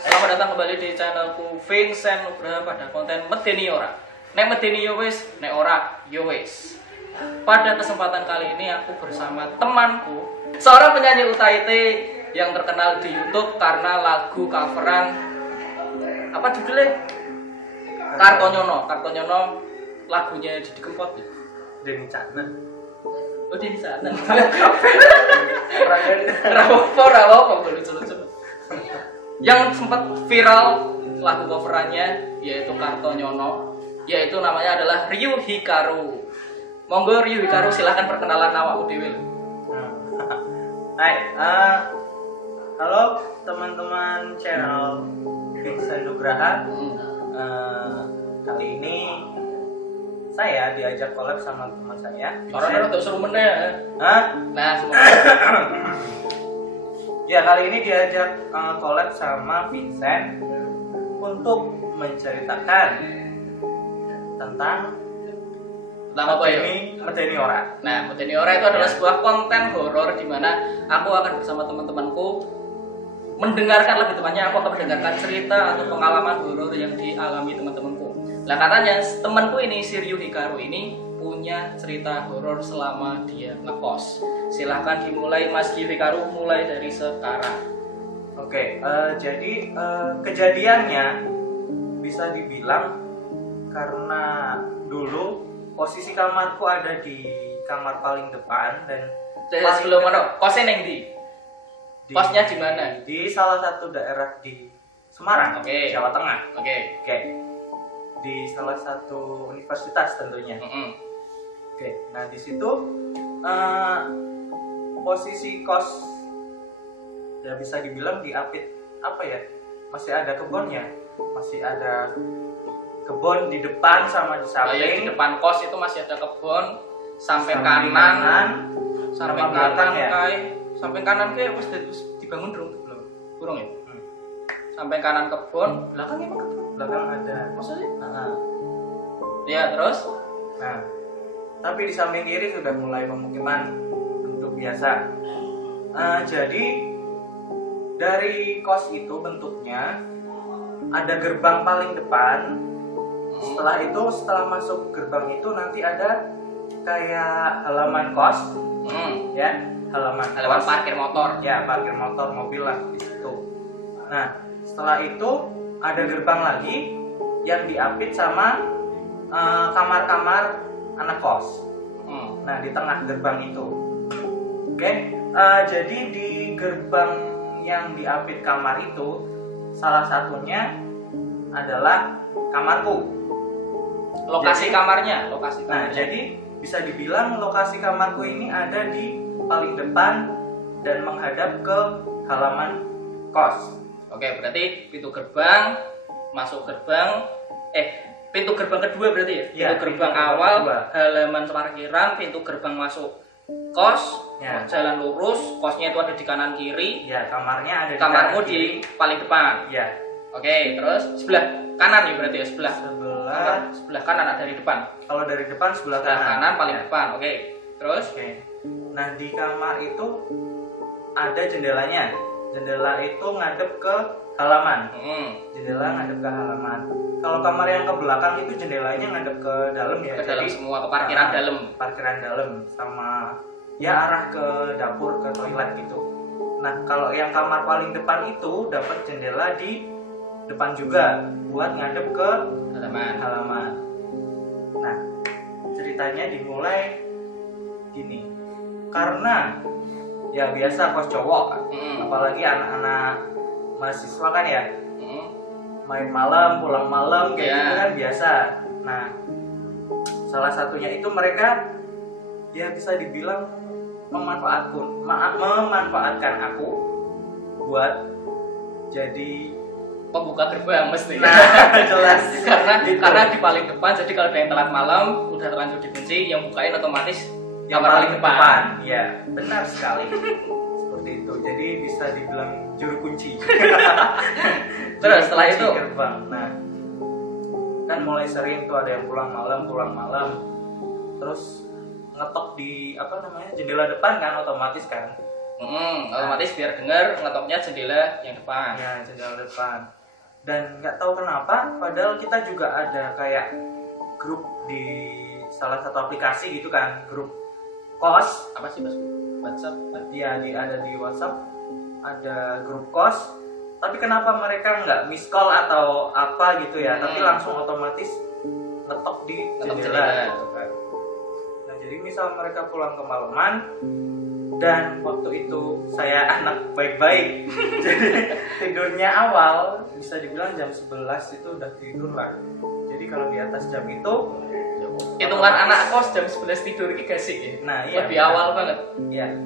Selamat datang kembali di channelku Vincent Nugraha pada konten Medeni Ora. Nek medeni yo wis, nek ora yo wis. Pada kesempatan kali ini aku bersama temanku, seorang penyanyi Utaite yang terkenal di YouTube karena lagu coveran apa judulnya? Kartonyono. Kartonyono lagunya Didi Kempot. Denny Cakna. Oh di sana. Rawopo lucu-lucu. Yang sempat viral lagu coverannya yaitu Kartonyono, yaitu namanya adalah Ryu Hikaru. Monggo Ryu Hikaru silahkan perkenalan awakmu dhewe. Hai, halo teman-teman channel Vincent Nugraha. Kali ini saya diajak collab sama teman saya. Orang untuk seru meneh ya. Hah? Nah, semua. Ya, kali ini diajak collab sama Vincent untuk menceritakan tentang apa ya? Medeni Ora. Nah, Medeni Ora itu adalah sebuah konten horor di mana aku akan bersama teman-temanku mendengarkan, lebih tepatnya aku akan mendengarkan cerita atau pengalaman horor yang dialami teman-temanku. Nah, katanya temanku ini, si Ryu Hikaru ini punya cerita horor selama dia ngekos. Silahkan dimulai Mas Ryu Hikaru, mulai dari sekarang. Oke, jadi kejadiannya bisa dibilang karena dulu posisi kamarku ada di kamar paling depan dan Sebelum mana? Kosnya neng di? Kosnya di mana? Di salah satu daerah di Semarang, Oke. Jawa Tengah. Oke. Di salah satu universitas tentunya. Oke, nah di situ posisi kos ya bisa dibilang diapit apa ya? Masih ada kebunnya, masih ada kebun di depan sama di samping. Di depan kos itu masih ada kebun, sampai Samping kanan, sampai sama kanan belakang ya? sampai kanan kayak wis dibangun belum? Kurang ya? Sampai kanan kebun, belakang emang kebun. Belakang ada. Maksudnya? Nah, Ya, terus? nah, tapi di samping kiri sudah mulai pemukiman bentuk biasa. Jadi dari kos itu bentuknya ada gerbang paling depan. Setelah masuk gerbang itu nanti ada kayak halaman kos, ya, halaman kos. Parkir motor. Ya, parkir motor, mobil lah di situ. Nah, setelah itu ada gerbang lagi yang diapit sama kamar-kamar anak kos. Nah, di tengah gerbang itu. Oke, jadi di gerbang yang diapit kamar itu salah satunya adalah kamarku. Lokasi Nah, jadi bisa dibilang lokasi kamarku ini ada di paling depan dan menghadap ke halaman kos. Oke, berarti pintu gerbang, masuk gerbang, pintu gerbang kedua berarti ya? Ya, Pintu gerbang pintu awal, kedua. halaman parkiran, pintu gerbang masuk kos, Ya. jalan lurus, kosnya itu ada di kanan kiri, Ya, kamarnya ada di kamarmu kanan di kiri. paling depan. Ya, Oke, terus sebelah kanan ya berarti ya, sebelah kanan dari depan. kalau dari depan sebelah Sebelah kanan paling Ya. depan. Oke. Terus Oke. Nah, di kamar itu ada jendelanya. Jendela itu ngadep ke halaman. Jendela ngadep ke halaman. Kalau kamar yang ke belakang itu jendelanya ngadep ke dalam ya. ke dalam Jadi, semua, ke parkiran dalam. Parkiran dalam sama ya arah ke dapur, ke toilet gitu. Nah, kalau yang kamar paling depan itu dapat jendela di depan juga buat ngadep ke halaman. Nah, ceritanya dimulai gini. Karena ya biasa kos cowok kan. Apalagi anak-anak mahasiswa kan ya. Main malam, pulang malam kayak gitu kan biasa. Nah, salah satunya itu mereka ya bisa dibilang memanfaatkan aku buat jadi Pembuka gerbang mesti. Nah, jelas. karena di paling depan, jadi kalau ada yang telat malam udah terlanjur dikunci, yang bukain otomatis yang kamar paling depan. Ya, benar sekali. Seperti itu. Jadi bisa dibilang juru kunci. Terus setelah itu gerbang. Nah, kan mulai sering tuh ada yang pulang malam. Terus ngetok di jendela depan kan otomatis kan. Otomatis biar dengar ngetoknya jendela yang depan. Ya, jendela depan. Dan nggak tahu kenapa, padahal kita juga ada kayak grup di salah satu aplikasi gitu kan, grup kos. Apa sih Mas? WhatsApp? Ya, ada di WhatsApp, ada grup kos. Tapi kenapa mereka nggak miss call atau apa gitu ya, tapi langsung otomatis ngetok di jendela gitu kan. Nah, jadi misal mereka pulang kemalaman dan waktu itu saya anak baik-baik jadi tidurnya awal, bisa dibilang jam 11 itu udah tidur lah. Jadi kalau di atas jam itu hitungan anak kos jam 11 tidur iki gak sih? Nah, iya, lebih awal banget. Iya.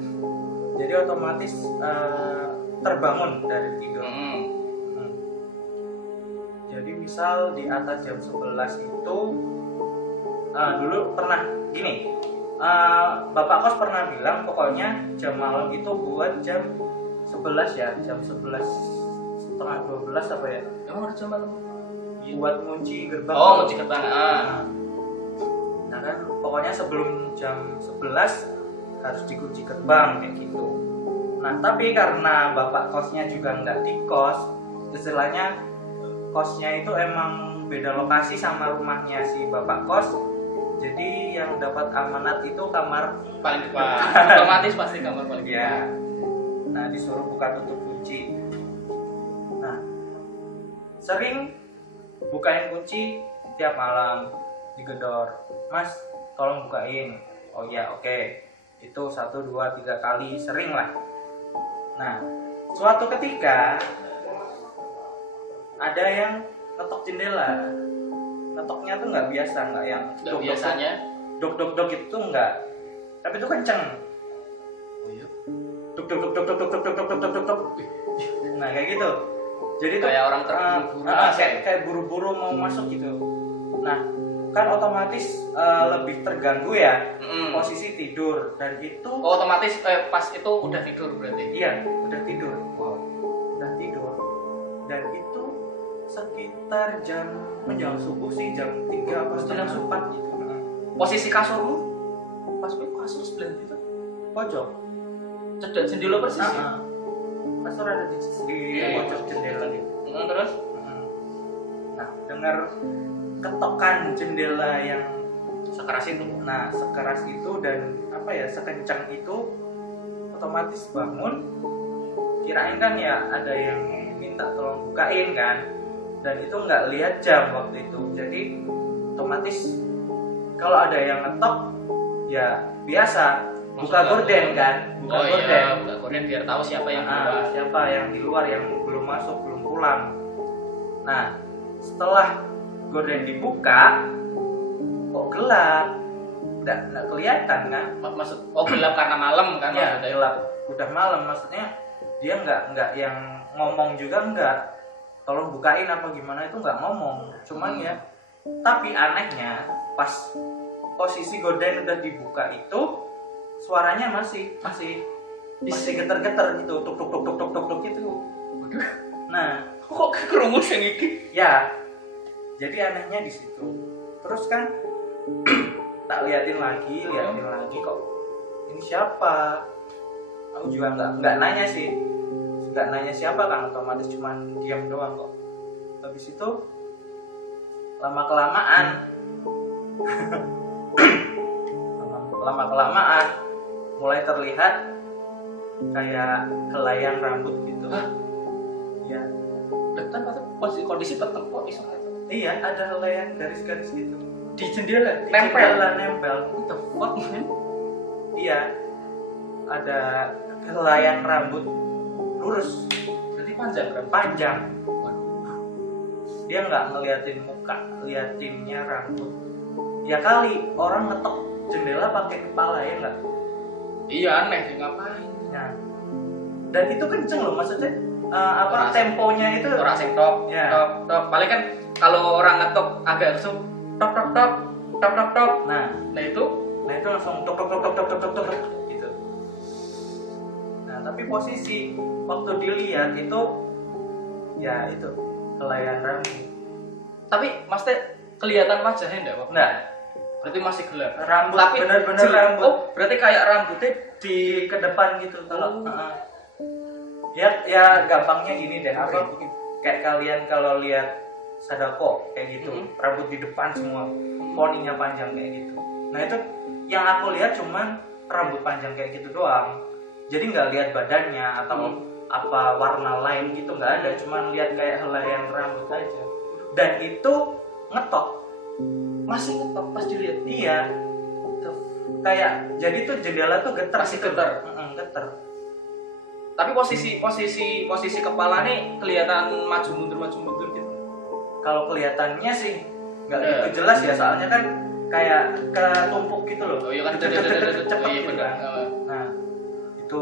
Jadi otomatis terbangun dari tidur. Jadi misal di atas jam 11 itu dulu pernah gini, Bapak kos pernah bilang pokoknya jam malam itu buat jam 11 ya, jam 11 setengah 12 apa ya? Emang ada jam malam? Buat ngunci gerbang. Oh, ngunci gerbang. Nah kan pokoknya sebelum jam 11 harus dikunci gerbang kayak gitu. Nah tapi karena bapak kosnya juga nggak di kos, istilahnya kosnya itu emang beda lokasi sama rumahnya si bapak kos. Jadi yang dapat amanat itu kamar paling depan. Otomatis pasti kamar paling depan. Ya. Nah disuruh buka tutup kunci. Nah sering bukain kunci tiap malam, digedor, Mas tolong bukain. Oh ya oke. Itu 1, 2, 3 kali, sering lah. Nah suatu ketika ada yang ngetok jendela. Ngetoknya tuh nggak biasa, nggak yang dok, biasanya dok itu nggak, tapi itu kenceng. Oh iya. Dok. Nah kayak gitu. Jadi kayak tuh, orang terburu-buru, kayak buru-buru mau masuk gitu. Nah kan otomatis lebih terganggu ya, posisi tidur dan itu. Oh, otomatis pas itu udah tidur berarti. Iya, udah tidur. Wow. Udah tidur. Dan itu sekitar jam menjelang subuh sih, jam 3 atau setengah 4 gitu. Posisi kasurmu pas itu kasur sebelah itu Pojok. cedek jendela persis. Kasur ada di pojok jendela gitu. Terus? Nah, dengar ketokan jendela yang sekeras itu. Nah, sekeras itu dan apa ya, sekencang itu, otomatis bangun. Kirain kan ya ada yang minta tolong bukain kan. Dan itu nggak lihat jam waktu itu, jadi otomatis kalau ada yang ngetok ya biasa buka gorden kan, buka gorden. Iya, buka gorden biar tahu siapa yang keluar. Siapa yang di luar yang belum masuk, belum pulang. Nah setelah gorden dibuka kok gelap, nggak kelihatan kan. Maksud gelap karena malam kan? Ya gelap, udah malam, maksudnya dia nggak yang ngomong juga nggak, tolong bukain apa gimana, itu nggak ngomong, cuman ya. Tapi anehnya pas posisi gorden udah dibuka itu suaranya masih geter-geter gitu, tuk gitu. Nah kok kerumus yang iki? Ya jadi anehnya di situ. Terus kan tak liatin lagi kok ini siapa. Aku juga nggak nanya sih, nggak nanya siapa kan, otomatis cuman diam doang kok. Habis itu lama kelamaan mulai terlihat kayak helaian rambut gitu. Ya Kan posisi kondisi tetap kok iso. Iya, ada helaian garis-garis gitu di jendela, nempel. What the fuck, man? Iya, ada helaian rambut lurus, Berarti panjang kan? panjang. Dia nggak ngeliatin muka, liatinnya rambut. Ya kali orang ngetok jendela pakai kepala, ya nggak? Iya, aneh sih, ngapain? Nah, dan itu kenceng loh, maksudnya temponya itu. Orang sing tok, Ya. tok. Paling kan kalau orang ngetok agak langsung tok. Nah itu langsung tok gitu. Nah tapi posisi waktu dilihat itu ya itu helaian rambut. tapi maksudnya kelihatan wajahnya enggak, Pak? Nggak Berarti masih gelap. Rambut Tapi bener-bener jelek. rambut. Oh, berarti kayak rambutnya Di ke depan gitu kalau Oh. ya gampangnya gini deh, apa kayak kalian kalau lihat Sadako kayak gitu, rambut di depan semua, poninya panjang kayak gitu. Nah itu yang aku lihat cuman rambut panjang kayak gitu doang, jadi nggak lihat badannya atau apa warna lain gitu, nggak ada, cuman lihat kayak helaian rambut aja. Dan itu ngetok. masih ngetop pas dilihat. Iya, kayak jadi tuh jendela tuh getar. Masih getar. Getar. Tapi posisi kepala nih kelihatan maju mundur gitu. Kalau kelihatannya sih nggak Iya. gitu jelas ya, soalnya kan kayak ketumpuk gitu loh. Oh iya kan, Cepet iya gitu benar. kan. Nah itu,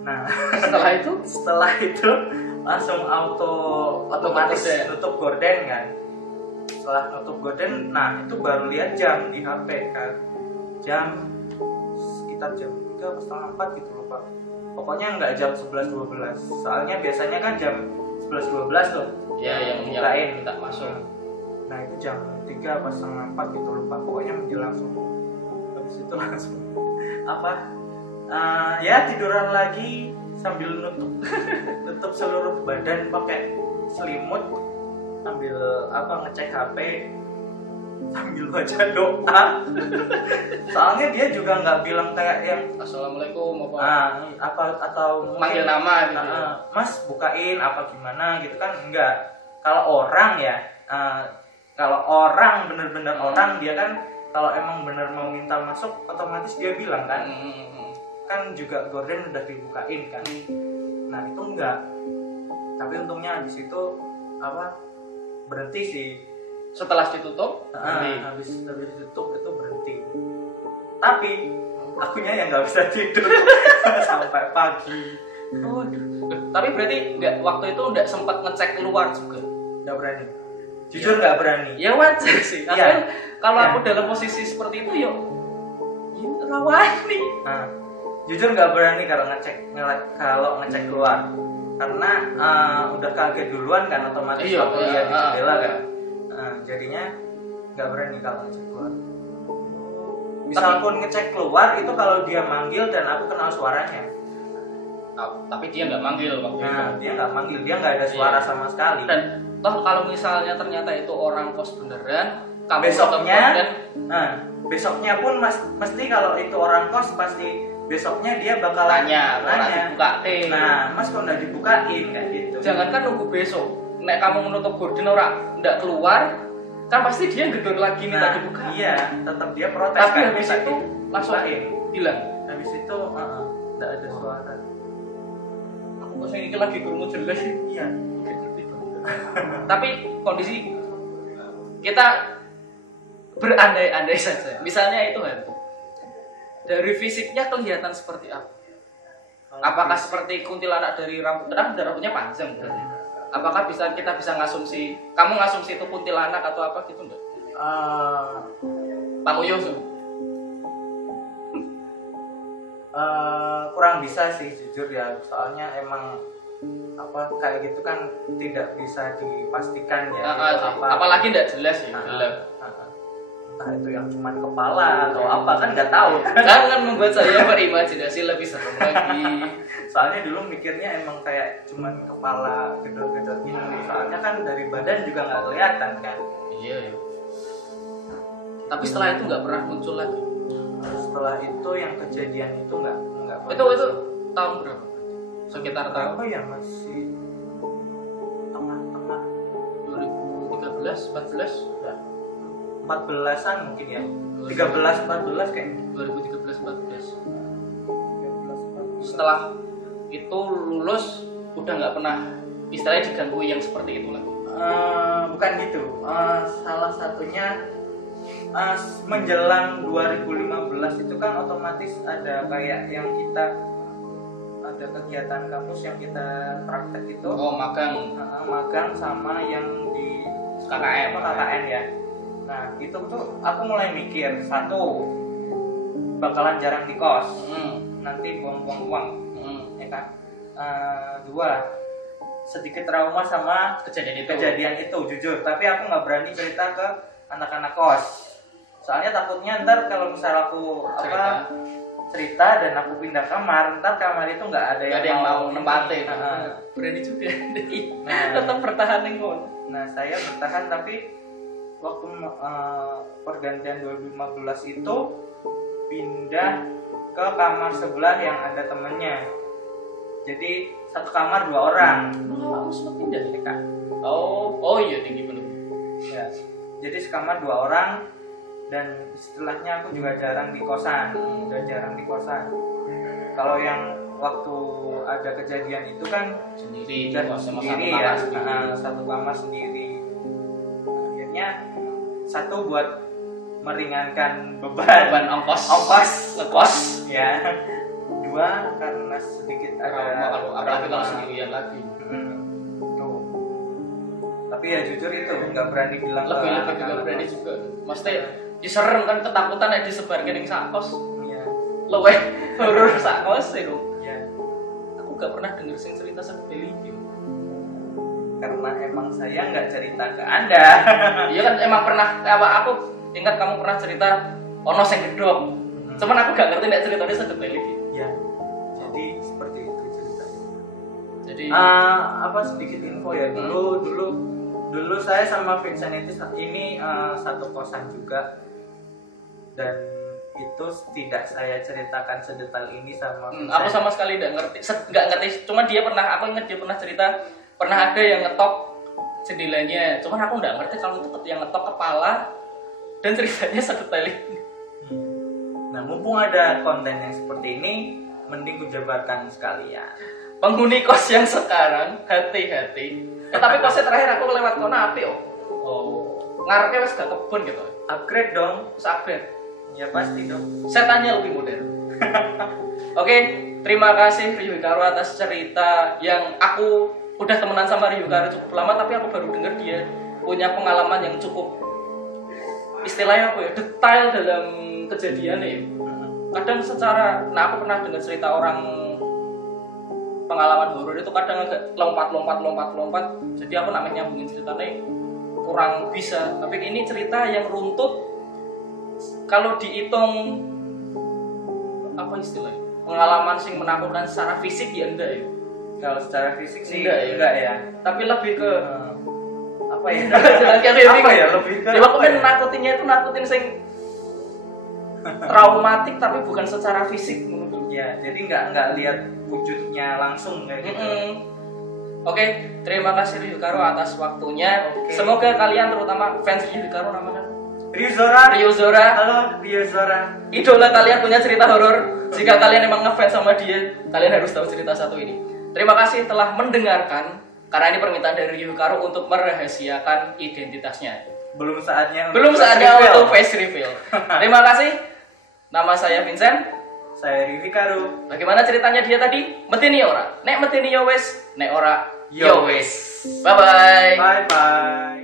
nah Setelah itu setelah itu langsung otomatis gorden. nutup gorden kan. Setelah nutup gorden, nah itu baru lihat jam di HP kan, jam sekitar jam 3 atau setengah 4 gitu lupa. Pokoknya nggak jam 11-12, soalnya biasanya kan jam 11-12 tuh ya yang bukain. minta masuk. Nah itu jam 3 apa setengah 4 gitu lupa, pokoknya menjelang subuh. Habis itu langsung ya tiduran lagi sambil nutup seluruh badan pakai selimut, sambil ngecek HP sambil baca doa. Soalnya dia juga nggak bilang kayak yang Assalamualaikum atau manggil nama gitu. Mas bukain apa gimana gitu kan, enggak. Kalau orang ya, kalau orang bener-bener orang, dia kan kalau emang bener mau minta masuk otomatis dia bilang kan. Kan juga gorden udah dibukain kan. Nah itu enggak, tapi untungnya habis itu berhenti sih. Setelah ditutup, Habis ditutup itu berhenti. Tapi akunya yang nggak bisa tidur sampai pagi. Tapi berarti waktu itu nggak sempat ngecek keluar juga. Nggak berani. Jujur nggak berani. Ya wajar sih. Iya. Kan kalau Iya. aku dalam posisi seperti itu rawani. Nah, jujur nggak berani kalau ngecek keluar, karena udah kaget duluan kan, otomatis waktu lihat di jendela kan. Jadinya nggak berani kalau ngecek keluar. Misal pun ngecek keluar itu kalau dia manggil dan aku kenal suaranya. Tapi dia nggak manggil waktu itu. Nah, dia nggak manggil, dia nggak ada suara sama sekali. Dan toh kalau misalnya ternyata itu orang kos beneran, kamu besoknya, dan besoknya pun mesti kalau itu orang kos pasti besoknya dia bakal nanya. dibukain. Nah, mas kok nggak dibukain kayak gitu. Jangankan nunggu besok, nek kamu menutup gorden nggak keluar, kan pasti dia gedor lagi minta dibuka. Iya, tetap dia protes. Tapi kan, habis itu langsung bilang. Habis itu nggak ada suara. Aku ini lagi kurung jelas sih. Iya. Tapi kondisi kita berandai-andai saja. Misalnya itu hantu. Dari fisiknya kelihatan seperti apa? Apakah seperti kuntilanak dari rambutnya panjang berarti? Apakah kita bisa ngasumsi, kamu ngasumsi itu kuntilanak atau apa gitu enggak? Pak Uyo tuh. Kurang bisa sih jujur ya, soalnya emang kayak gitu kan tidak bisa dipastikan ya. Apalagi enggak jelas ya. Entah itu yang cuman kepala atau apa kan nggak tahu. Jangan membuat saya berimajinasi lebih serem lagi. Soalnya dulu mikirnya emang kayak cuman kepala gedor-gedor gitu. Soalnya kan dari badan juga nggak kelihatan kan. Iya ya. Tapi setelah itu nggak pernah muncul lagi. Setelah itu yang kejadian itu nggak itu tahun berapa? Sekitar tahun apa ya, masih tengah-tengah 2013, 14 ya, 14-an mungkin ya, 13-14 kayaknya. 2013-14. Setelah itu lulus udah nggak pernah istilahnya diganggu yang seperti itu lagi. Bukan gitu. Salah satunya menjelang 2015 itu kan otomatis ada kayak yang kita ada kegiatan kampus yang kita praktek itu. Oh, magang. Magang sama yang di KKN ya. Nah itu tuh aku mulai mikir, satu, bakalan jarang di kos, nanti buang-buang uang, ya kan. Dua, sedikit trauma sama kejadian itu jujur, tapi aku nggak berani cerita ke anak-anak kos. Soalnya takutnya ntar kalau misal aku cerita dan aku pindah kamar, ntar kamar itu nggak ada yang mau nempatin. Nah, Berani juga. Nah. Tetap bertahan nih kon. nah saya bertahan, tapi waktu pergantian 2015 itu pindah ke kamar sebelah yang ada temennya. Jadi satu kamar 2 orang. Kamu sempat pindah ya kak? Oh iya tinggi bener. Ya. Jadi sekamar 2 orang, dan istilahnya aku juga jarang di kosan, Kalau yang waktu ada kejadian itu kan Sendiri, sendiri ya, satu kamar sendiri. Akhirnya satu buat meringankan beban ongkos ngekos ya. 2 karena sedikit ada apalagi kalau sendirian lagi. Tuh. Tapi ya jujur itu nggak berani bilang lebih nggak berani juga. Maksudnya diserem kan, ketakutan nek disebarkan yang sakos. Iya. Luweh horor sakos itu. Iya. Aku gak pernah denger sing cerita sepele iki. Karena emang saya nggak cerita ke Anda. Iya kan emang pernah aku ingat kamu pernah cerita ono sing gedhok. Cuman aku gak ngerti nek ceritanya sedetail iki. Iya. Jadi seperti itu ceritanya. Jadi sedikit info ya. Dulu saya sama Vincent ini satu kosan juga. Dan itu tidak saya ceritakan sedetail ini sama Vincent. Aku sama sekali nggak ngerti. Cuma dia pernah, aku ingat dia pernah cerita, pernah ada yang ngetok jendelanya. Cuman aku nggak ngerti kalau itu yang ngetok kepala dan ceritanya sedetail ini. Nah, mumpung ada konten yang seperti ini, mending kujabarkan sekalian. Penghuni kos yang sekarang hati-hati. Tapi kosnya terakhir aku lewat kono apik ngarepnya wis gak kebun gitu. Upgrade dong. Upgrade. Ya pasti dong. Setannya lebih modern. Oke, terima kasih Rio Hikaru atas cerita yang aku udah temenan sama Rio Hikaru cukup lama, tapi aku baru dengar dia punya pengalaman yang cukup istilahnya detail dalam kejadiannya ya. Kadang aku pernah dengar cerita orang pengalaman horor itu kadang agak lompat. Jadi aku namanya nyambungin ceritanya kurang bisa. Tapi ini cerita yang runtut. Kalau dihitung apa istilahnya? Pengalaman sing menakutkan secara fisik ya enggak ya. Kalau secara fisik sih enggak ya. Tapi lebih ke apa ya? Lebih ke aku nakutinnya itu nakutin sing traumatik tapi bukan secara fisik menurut. Ya, jadi nggak lihat wujudnya langsung kayak gitu. Oke, terima kasih Rio Hikaru atas waktunya. Semoga kalian terutama fans Rio Hikaru namanya Rio Zora. Halo Rio Zora. Idola kalian punya cerita horor. Jika kalian emang ngefans sama dia, kalian harus tahu cerita satu ini. Terima kasih telah mendengarkan. Karena ini permintaan dari Rio Hikaru untuk merahasiakan identitasnya. Belum saatnya untuk face reveal. Terima kasih. Nama saya Vincent. Saya Rio Hikaru. Bagaimana ceritanya dia tadi? Metini ora. Nek metini yo wis, nek ora yo wis. Bye bye. Bye bye.